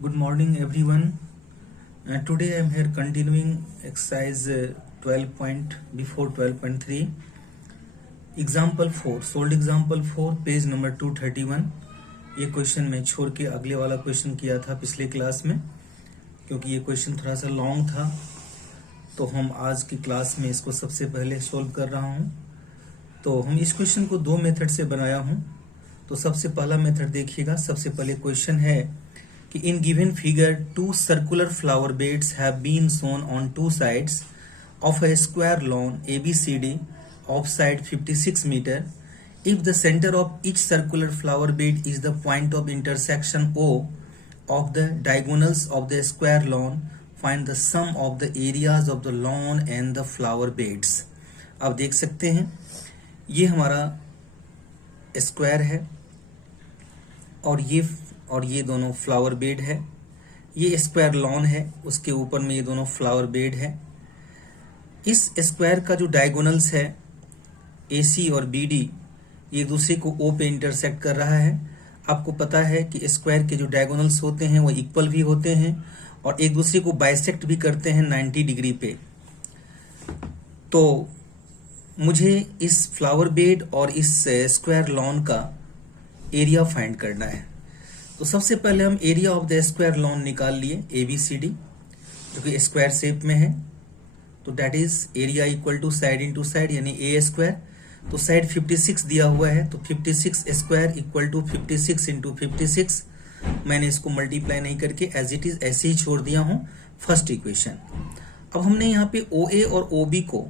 Good morning, everyone. Today I am here continuing exercise 12 point before 12.3. Example 4, solved example 4, page number 231. ये question मैं छोड़ के अगले वाला क्वेश्चन किया था पिछले क्लास में, क्योंकि ये क्वेश्चन थोड़ा सा लॉन्ग था, तो हम आज की क्लास में इसको सबसे पहले सोल्व कर रहा हूँ. तो हम इस क्वेश्चन को दो मेथड से बनाया हूँ. तो सबसे पहला मेथड देखिएगा. सबसे पहले क्वेश्चन है कि in given figure two circular flower beds have been sown on two sides of a square lawn ABCD of side 56 meter. If the center of each circular flower bed is the point of intersection O of the diagonals of the square lawn, find the sum of the areas of the lawn and the flower beds. आप देख सकते हैं ये हमारा square है और ये दोनों फ्लावर बेड है. ये स्क्वायर लॉन है, उसके ऊपर में ये दोनों फ्लावर बेड है. इस स्क्वायर का जो डायगोनल्स है AC और BD, ये दूसरे को O पे इंटरसेक्ट कर रहा है. आपको पता है कि स्क्वायर के जो डायगोनल्स होते हैं वो इक्वल भी होते हैं और एक दूसरे को बाइसेक्ट भी करते हैं 90 डिग्री पे. तो मुझे इस फ्लावर बेड और इस स्क्वायर लॉन का एरिया फाइंड करना है. तो सबसे पहले हम area of the square lawn निकाल लिए ABCD, जो कि स्क्वायर शेप में है. तो that is area equal to side into side, यानी A स्क्वायर. तो साइड 56 दिया हुआ है, तो 56 स्क्वायर इक्वल टू 56 इंटू 56. मैंने इसको मल्टीप्लाई नहीं करके एज इट इज ऐसे ही छोड़ दिया हूं फर्स्ट इक्वेशन. अब हमने यहाँ पे OA और OB को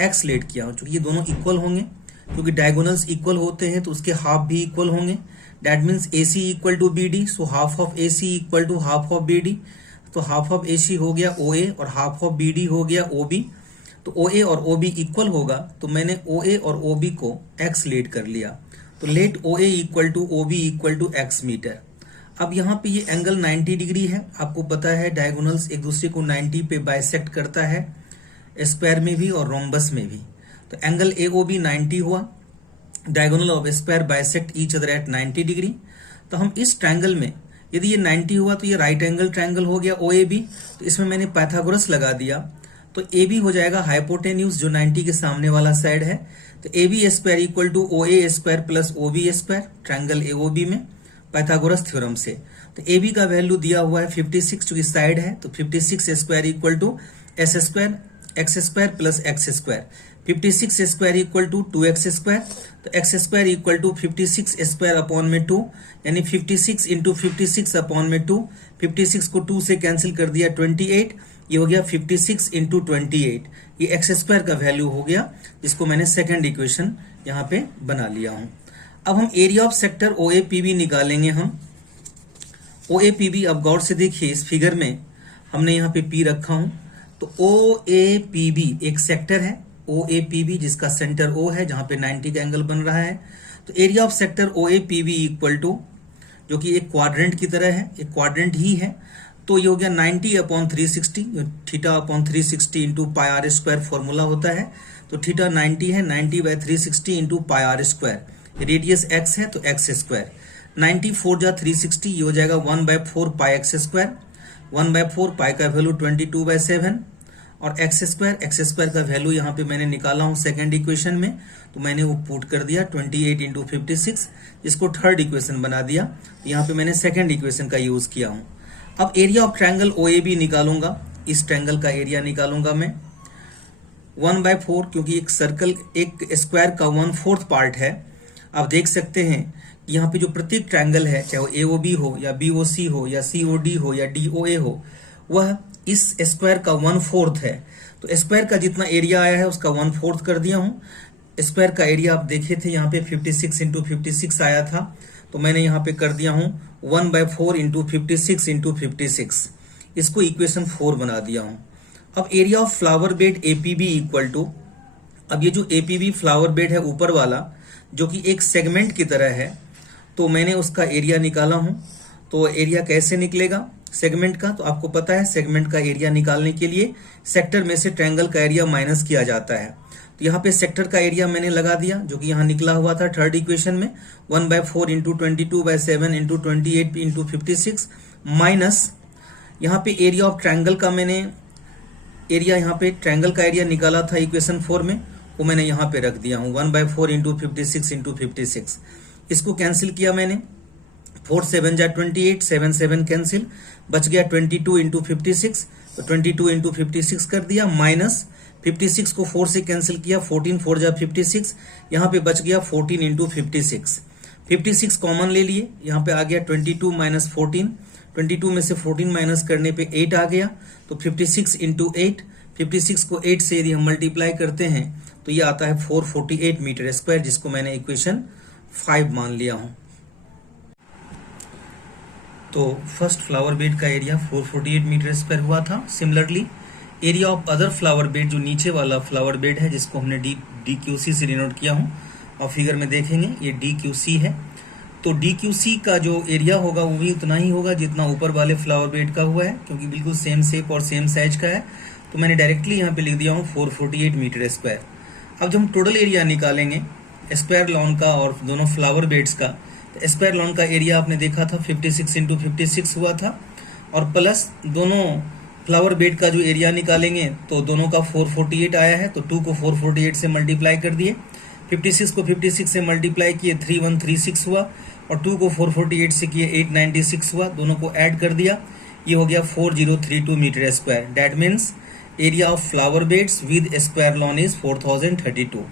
एक्स लेट किया, चूंकि ये दोनों इक्वल होंगे, क्योंकि डायगोनल्स इक्वल होते हैं तो उसके हाफ भी इक्वल होंगे. That means AC equal to BD, so half of AC equal to half of BD. तो half of AC हो गया OA और half of BD हो गया OB. तो OA और OB इक्वल होगा, तो मैंने OA और OB को X लेट कर लिया. तो let OA equal to OB equal to X metre. अब यहाँ पे ये एंगल 90 डिग्री है. आपको पता है डायगोनल्स एक दूसरे को 90 पे बाइसेक्ट करता है, स्क्वायर में भी और रोम्बस में भी. तो एंगल AOB 90 हुआ. Diagonal of square bisect each other at 90 degree. तो हम इस ट्रायंगल में यदि ये 90 हुआ तो ये राइट एंगल ट्रायंगल हो गया OAB. तो इसमें मैंने पाइथागोरस लगा दिया, तो AB हो जाएगा हाइपोटेन्यूज जो 90 के सामने वाला साइड है. तो AB square equal to OA square plus OB square, triangle AOB में पाइथागोरस थ्योरम से. तो AB का वैल्यू दिया हुआ है 56 जो कि साइड है. तो 56 square equal to S square X square plus X square. 56 square equal to 2x square. तो x square equal to 56 square upon में 2, यानी 56 इंटू 56 अपॉन में 2. 56 को 2 से कैंसिल कर दिया 28. ये हो गया 56 इंटू 28. ये एक्स स्क्वायर का वैल्यू हो गया, जिसको मैंने सेकंड इक्वेशन यहाँ पे बना लिया हूं. अब हम एरिया ऑफ सेक्टर OAPB निकालेंगे. हम OAPB अब गौर से देखिए, इस फिगर में हमने यहाँ पे P रखा हूं. तो OAPB एक सेक्टर है, OAPB जिसका सेंटर O है, जहां पे 90 का एंगल बन रहा है. तो area of sector OAPB equal to, जो कि एक क्वाड्रेंट की तरह है, एक क्वाड्रेंट ही है, तो ये हो गया 90 upon 360, theta upon 360 into pi R square formula होता है. तो थीटा 90 है, 90 by 360 into pi R square. Radius x है तो x स्क्वायर. 90 4 जा 360, ये हो जाएगा 1/4 पाई एक्स स्क्वायर. 1/4 पाई का वैल्यू 22/7 और एक्स स्क्वायर का वैल्यू यहाँ पे मैंने निकाला हूँ सेकंड इक्वेशन में. तो मैंने वो पुट कर दिया 28 इंटू 56, जिसको थर्ड इक्वेशन बना दिया. यहाँ पे मैंने सेकंड इक्वेशन का यूज किया हूँ. अब एरिया ऑफ ट्रायंगल OAB निकालूंगा. इस ट्रायंगल का एरिया निकालूंगा मैं 1/4, क्योंकि एक सर्कल एक स्क्वायर का 1/4 पार्ट है. आप देख सकते हैं यहाँ पे जो प्रत्येक ट्रायंगल है, चाहे वो AOB हो या BOC हो या COD हो या DOA हो, वह इस स्क्वायर का 1/4 है. तो स्क्वायर का जितना एरिया आया है उसका 1/4 कर दिया हूं. स्क्वायर का एरिया आप देखे थे यहाँ पे 56 इंटू 56 आया था, तो मैंने यहाँ पे कर दिया हूं 1/4 इंटू 56 इंटू 56. इसको इक्वेशन 4 बना दिया हूं. अब area of flower bed APB equal to, अब ये जो APB फ्लावर बेड है ऊपर वाला, जो कि एक सेगमेंट की तरह है, तो मैंने उसका एरिया निकाला हूं. तो एरिया कैसे निकलेगा सेगमेंट का? तो आपको पता है सेगमेंट का एरिया निकालने के लिए सेक्टर में से ट्रायंगल का एरिया माइनस किया जाता है. तो यहाँ पे सेक्टर का एरिया मैंने लगा दिया, जो कि यहाँ निकला हुआ था थर्ड इक्वेशन में, 1/4 इंटू 22/7 इंटू 28 इंटू 56 माइनस यहाँ पे एरिया ऑफ ट्रायंगल का मैंने एरिया, यहाँ पे ट्रायंगल का एरिया निकाला था इक्वेशन 4 में, वो मैंने यहाँ पे रख दिया हूँ 1/4 इंटू 56 इंटू 56। इसको कैंसिल किया मैंने, 4 7 जा 28, 7 7 कैंसिल, बच गया 22 इंटू 56, तो 22 इंटू 56 कर दिया, माइनस 56 को 4 से कैंसिल किया, 14 4 जा 56, यहाँ पे बच गया 14 इंटू 56। 56 कॉमन ले लिए, यहाँ पे आ गया 22 माइनस 14, 22 में से 14 माइनस करने पे 8 आ गया, तो 56 इंटू 8, 56 को 8 से यदि हम मल्टीप्लाई करते हैं तो ये आता है 448 मीटर स्क्वायर, जिसको मैंने इक्वेशन 5 मान लिया हूं। तो फर्स्ट फ्लावर बेड का एरिया 448 मीटर स्क्वायर हुआ था। Similarly area of other flower bed, जो नीचे वाला फ्लावर बेड है जिसको हमने डी क्यू सी से डिनोट किया हूं, और फिगर में देखेंगे ये डी क्यू सी है, तो डी क्यू सी का जो एरिया होगा वो भी उतना ही होगा जितना ऊपर वाले फ्लावर बेड का हुआ है, क्योंकि बिल्कुल सेम शेप और सेम साइज का है। तो मैंने डायरेक्टली यहाँ पे लिख दिया हूँ 448 मीटर स्क्वायर। अब जब हम टोटल एरिया निकालेंगे स्क्वायर लॉन का और दोनों फ्लावर बेड्स का, तो स्क्वायर लॉन का एरिया आपने देखा था 56 इंटू 56 हुआ था, और प्लस दोनों फ्लावर बेड का जो एरिया निकालेंगे तो दोनों का 448 आया है, तो 2 को 448 से मल्टीप्लाई कर दिए, 56 को 56 से मल्टीप्लाई किए 3136 हुआ, और 2 को 448 से किए 896 हुआ, दोनों को ऐड कर दिया, ये हो गया 4032 metre square. That means area of flower beds with square lawn is 4032।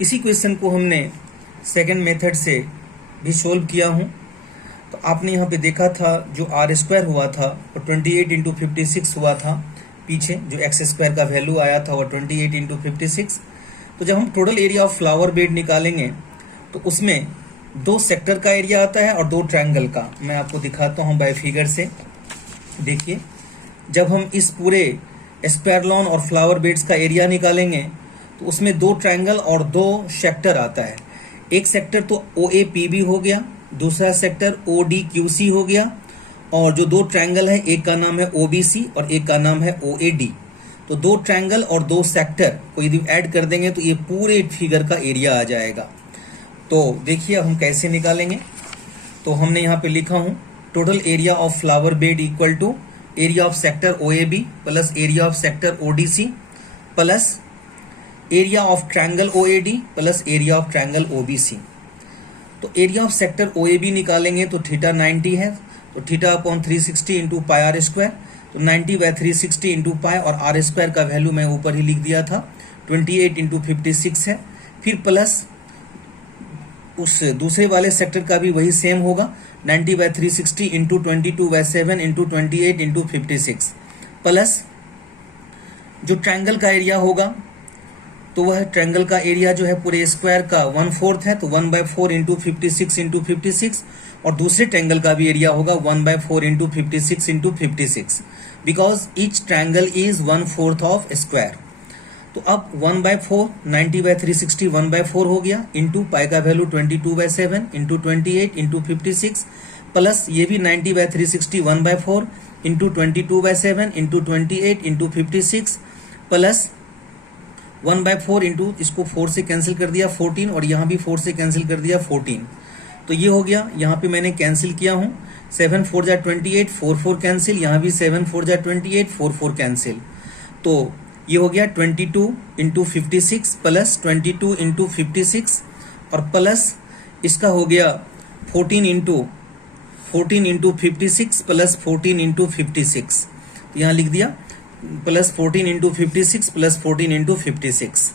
इसी क्वेश्चन को हमने सेकंड मेथड से भी सोल्व किया हूं। तो आपने यहाँ पे देखा था जो आर स्क्वायर हुआ था वो 28 इंटू 56 हुआ था, पीछे जो एक्स स्क्वायर का वैल्यू आया था वो 28 इंटू 56। तो जब हम total area of flower bed निकालेंगे तो उसमें 2 सेक्टर का एरिया आता है और 2 ट्रायंगल का। मैं आपको दिखाता हूँ बाय फिगर से। देखिए, जब हम इस पूरे स्क्वायर लॉन और फ्लावर बेड्स का एरिया निकालेंगे तो उसमें 2 ट्रायंगल और 2 सेक्टर आता है। एक सेक्टर तो OAPB हो गया, दूसरा सेक्टर ODQC हो गया, और जो 2 ट्रायंगल है एक का नाम है OBC और एक का नाम है OAD। तो 2 ट्रायंगल और 2 सेक्टर को यदि ऐड कर देंगे तो ये पूरे फिगर का एरिया आ जाएगा। तो देखिए हम कैसे निकालेंगे। तो हमने यहाँ पे लिखा हूँ total area of flower bed equal to area of sector OAB plus area of sector ODC plus area of triangle OAD plus area of triangle OBC। तो एरिया ऑफ सेक्टर OAB निकालेंगे तो थीटा 90 है, तो theta upon 360 into pi R square, तो 90/360 into pi, और are square का value मैं ऊपर ही लिख दिया था 28 इंटू 56 है। फिर प्लस उस दूसरे वाले सेक्टर का भी वही सेम होगा 90/360 इंटू 22/7 इंटू 28 इंटू 56, प्लस जो ट्रायंगल का एरिया होगा तो वह ट्रायंगल का एरिया जो है पूरे स्क्वायर का 1/4 है, तो 1/4 इंटू 56 इंटू 56, और दूसरे ट्रायंगल का भी एरिया होगा 1/4 into 56 into 56, because each triangle is 1/4 of square. तो अब 1/4 90/360 1/4 हो गया, इंटू पाई का वैल्यू 22/7 इंटू 28 इंटू 56, प्लस ये भी 90/360 1/4 into 22/7 into 28 into 56, plus 1/4 into इसको 4 से कैंसिल कर दिया 14, और यहाँ भी 4 से कैंसिल कर दिया 14। तो ये हो गया, यहाँ पे मैंने कैंसिल किया हूँ 7 4 जा 28, 4 4 कैंसिल, यहाँ भी 7 4 जा 28, 4 4 कैंसिल। तो ये हो गया 22 इंटू 56 प्लस 22 इंटू 56, और प्लस इसका हो गया 14 इंटू 56 प्लस 14 इंटू 56, तो यहाँ लिख दिया प्लस 14 इंटू 56 प्लस 14 इंटू 56।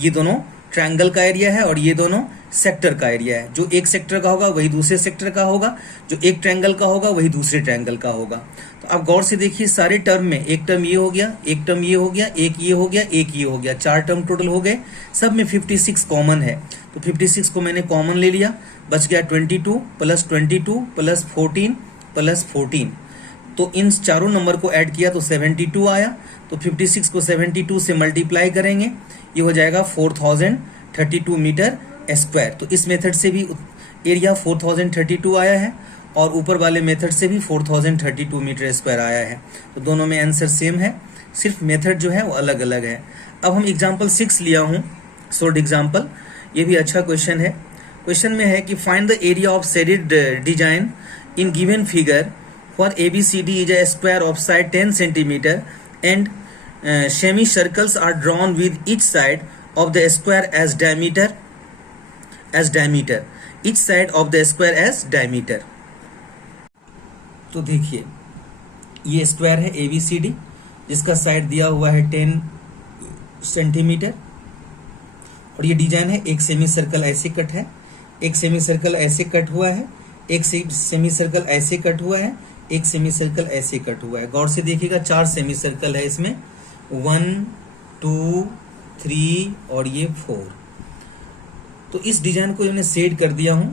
ये दोनों ट्रायंगल का एरिया है और ये दोनों सेक्टर का एरिया है। जो एक सेक्टर का होगा वही दूसरे सेक्टर का होगा, जो एक ट्रायंगल का होगा वही दूसरे ट्रायंगल का होगा। तो आप गौर से देखिए, सारे टर्म में एक टर्म ये हो गया, एक टर्म ये हो गया, एक ये हो गया, एक ये हो गया, 4 टर्म टोटल हो गए, सब में 56 कॉमन है। तो 56 को मैंने कॉमन ले लिया, बच गया 22 प्लस 22 प्लस 14 प्लस 14। तो इन चारों नंबर को ऐड किया तो 72 आया। तो 56 को 72 से मल्टीप्लाई करेंगे, ये हो जाएगा 4032 मीटर स्क्वायर। तो इस मेथड से भी एरिया 4032 आया है और ऊपर वाले मेथड से भी 4032 मीटर स्क्वायर आया है। तो दोनों में आंसर सेम है, सिर्फ मेथड जो है वो अलग अलग है। अब हम एग्जाम्पल 6 लिया हूँ, शॉर्ट एग्जाम्पल, ये भी अच्छा क्वेश्चन है। क्वेश्चन में है कि find the area of shaded design in given figure for ABCD is a square of side 10 centimeter and semicircles are drawn with each side of the square as diameter. Each side of the square as diameter. तो देखिए ये square है ABCD जिसका side दिया हुआ है 10 centimetre और ये डिजाइन है। एक सेमी सर्कल ऐसे कट है, एक सेमी सर्कल ऐसे कट हुआ है, एक सेमी सर्कल ऐसे कट हुआ है, एक सेमी सर्कल ऐसे कट हुआ है। गौर से देखिएगा 4 सेमी सर्कल है इसमें, 1 2 3 और ये 4। तो इस डिजाइन को मैंने शेड कर दिया हूं।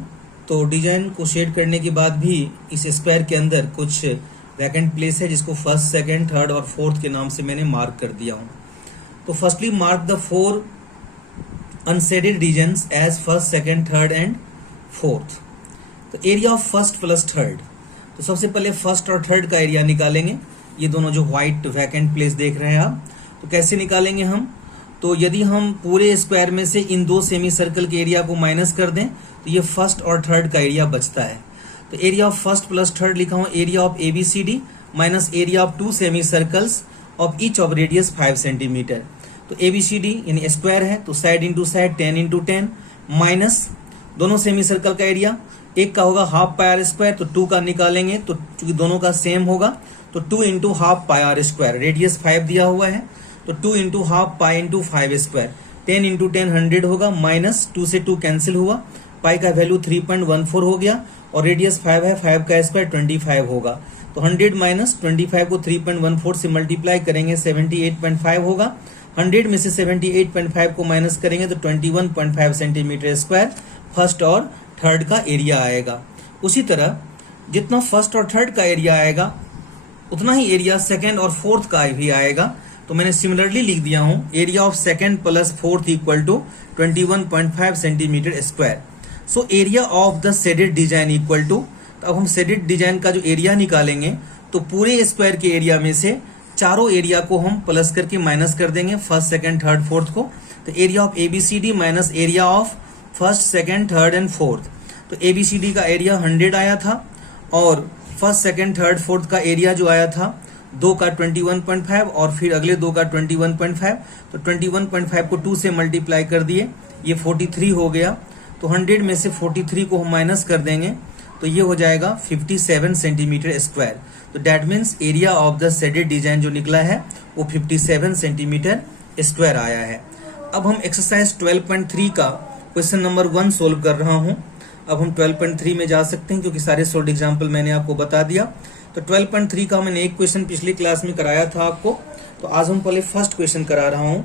तो डिजाइन को शेड करने के बाद भी इस स्क्वायर के अंदर कुछ वैकेंट प्लेस है जिसको फर्स्ट, सेकंड, थर्ड और फोर्थ के नाम से मैंने मार्क कर दिया हूं। तो firstly mark the 4 unshaded regions as first, second, third and fourth. तो area of first plus third, तो सबसे पहले फर्स्ट और थर्ड का एरिया निकालेंगे। ये दोनों जो व्हाइट वैकेंट प्लेस देख रहे हैं आप, तो कैसे निकालेंगे हम? तो यदि हम पूरे स्क्वायर में से इन 2 सेमी सर्कल के एरिया को माइनस कर दें तो ये फर्स्ट और थर्ड का एरिया बचता है। तो area of first plus third लिखा हूं area of ABCD minus area of 2 semi circles of each of radius 5 centimetre. तो ABCD यानी स्क्वायर है तो side into side 10 into 10 minus दोनों सेमी सर्कल का एरिया, एक का होगा हाफ पाई आर स्क्वायर तो 2 का निकालेंगे तो चूंकि दोनों का सेम होगा तो 2 into half pi R square, radius 5 दिया हुआ है तो 2 into half pi into 5 square, 10 into 10 100 होगा, माइनस 2 से 2 कैंसिल हुआ, पाई का वैल्यू 3.14 हो गया और रेडियस 5 है, 5 का स्क्वायर 25 होगा। तो 100 माइनस 25 को 3.14 से मल्टीप्लाई करेंगे 78.5 होगा। 100 में से 78.5 को माइनस करेंगे तो 21.5 सेंटीमीटर स्क्वायर फर्स्ट और थर्ड का एरिया आएगा। उसी तरह जितना फर्स्ट और थर्ड का एरिया आएगा उतना ही एरिया सेकेंड और फोर्थ का भी आएगा। तो मैंने सिमिलरली लिख दिया हूं area of second plus fourth equal to 21.5 centimetre square. So area of the shaded design equal to, तो अब हम शेडेड डिजाइन का जो एरिया निकालेंगे तो पूरे स्क्वायर के एरिया में से चारों एरिया को हम प्लस करके माइनस कर देंगे फर्स्ट, सेकेंड, थर्ड, फोर्थ को। तो area of ABCD minus area of first, second, third and fourth. तो ABCD का एरिया 100 आया था और फर्स्ट, सेकेंड, थर्ड, फोर्थ का एरिया जो आया था 2 का 21.5 और फिर अगले 2 का 21.5। तो 21.5 को 2 से मल्टीप्लाई कर दिए, ये 43 हो गया। तो 100 में से 43 को हम माइनस कर देंगे तो ये हो जाएगा 57 सेंटीमीटर स्क्वायर। तो that means area of the shaded design जो निकला है वो 57 सेंटीमीटर स्क्वायर आया है। अब हम एक्सरसाइज 12.3 का क्वेश्चन नंबर 1 सोल्व कर रहा हूं। अब हम 12.3 में जा सकते हैं क्योंकि सारे सोल्ड एग्जाम्पल मैंने आपको बता दिया। तो 12.3 का मैंने एक क्वेश्चन पिछली क्लास में कराया था आपको, तो आज हम पहले फर्स्ट क्वेश्चन करा रहा हूं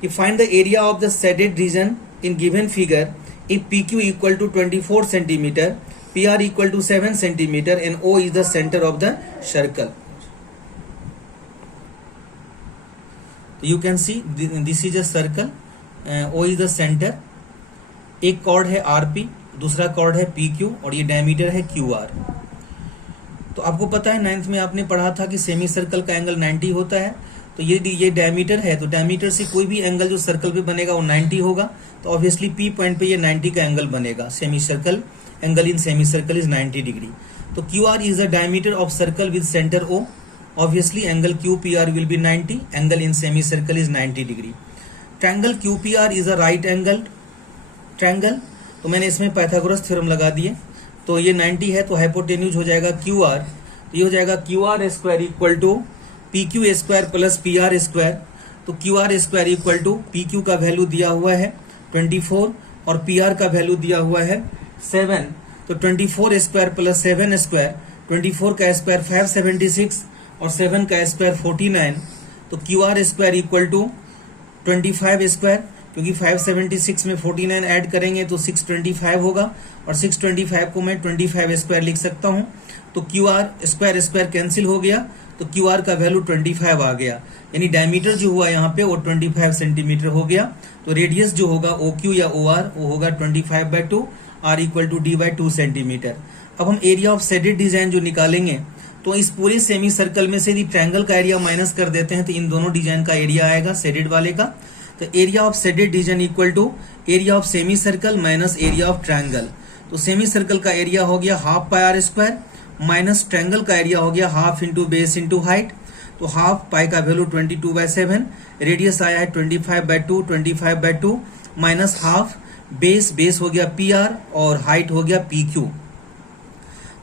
कि find the area of the shaded region in given figure if PQ equal to 24 centimetre, PR equal to 7 centimetre and O is the centre of the circle. You can see this is a circle, O is the centre. एक chord है RP, दूसरा chord है PQ और ये diameter है QR। तो आपको पता है 9th में आपने पढ़ा था कि सेमी सर्कल का एंगल 90 होता है। तो ये डायमीटर है तो डायमीटर से कोई भी एंगल जो सर्कल पे बनेगा वो 90 होगा। तो ऑब्वियसली P पॉइंट पे ये 90 का एंगल बनेगा। Semi circle angle in semi circle is 90 degree. तो QR is the diameter of circle with centre O। Obviously angle QPR will be 90, angle in semi circle is 90 degree. Triangle QPR is a right angle triangle. तो मैंने इसमें Pythagoras theorem लगा दिए। तो ये 90 है तो हाइपोटेन्यूज हो जाएगा QR। तो ये हो जाएगा QR square equal to PQ square plus PR square. तो QR square equal to PQ का वैल्यू दिया हुआ है 24 और PR का वैल्यू दिया हुआ है 7। तो 24 स्क्वायर प्लस 7 स्क्वायर, 24 का स्क्वायर 576 और 7 का स्क्वायर 49। तो QR square equal to 25 square, क्योंकि 576 में 49 ऐड करेंगे तो 625 होगा और 625 को मैं 25 स्क्वायर लिख सकता हूं। तो QR स्क्वायर स्क्वायर कैंसिल हो गया तो QR का वैल्यू 25 आ गया, यानी डायमीटर जो हुआ यहाँ पे वो 25 सेंटीमीटर हो गया। तो रेडियस जो होगा OQ या OR वो होगा 25/2, R equal to D/2 centimetre. अब हम एरिया ऑफ शेडेड डिजाइन जो निकालेंगे तो इस पूरे सेमी सर्कल में से यदि ट्रायंगल का एरिया माइनस कर देते हैं तो इन दोनों डिजाइन का एरिया आएगा शेडेड वाले का। तो area of shaded design equal to area of semi circle minus area of triangle. तो सेमी सर्कल का एरिया हो गया half pi R square minus triangle का एरिया हो गया half into base into height, तो हाफ पाई का value 22/7, radius आया है 25/2, 25/2 माइनस हाफ बेस हो गया PR और हाइट हो गया PQ।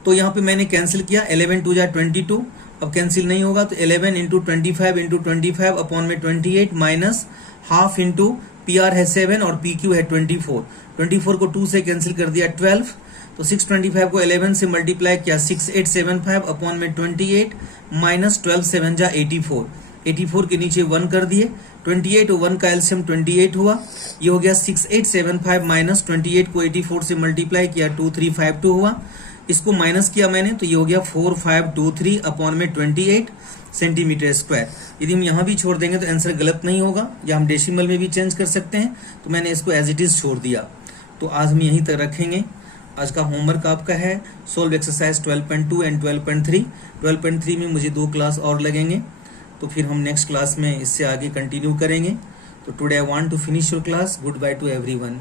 तो यहाँ पे मैंने कैंसिल किया, 11 2 जा 22, अब कैंसिल नहीं होगा तो 11 इंटू 25 अपॉन में 28 माइनस हाफ इंटू PR है 7 और PQ है 24, 24 को 2 से कैंसिल कर दिया 12, तो 625 को 11 से मल्टीप्लाई किया 6875 अपॉन में 28 माइनस 12 7 जा 84, 84 के नीचे 1 कर दिए, 28 और 1 का एलसीएम 28 हुआ, ये हो गया 6875 माइनस 28 को 84 से मल्टीप्लाई किया 2352 हुआ, इसको माइनस किया मैंने तो ये हो गया 4523 अपॉन में 28 सेंटीमीटर स्क्वायर। यदि हम यहाँ भी छोड़ देंगे तो आंसर गलत नहीं होगा, या हम डेसिमल में भी चेंज कर सकते हैं, तो मैंने इसको एज इट इज छोड़ दिया। तो आज हम यहीं तक रखेंगे। आज का होमवर्क आपका है सोल्व एक्सरसाइज 12.2 एंड 12.3। 12.3 में मुझे 2 क्लास और लगेंगे, तो फिर हम नेक्स्ट क्लास में इससे आगे कंटिन्यू करेंगे। तो today I want to finish your class. Good bye to everyone.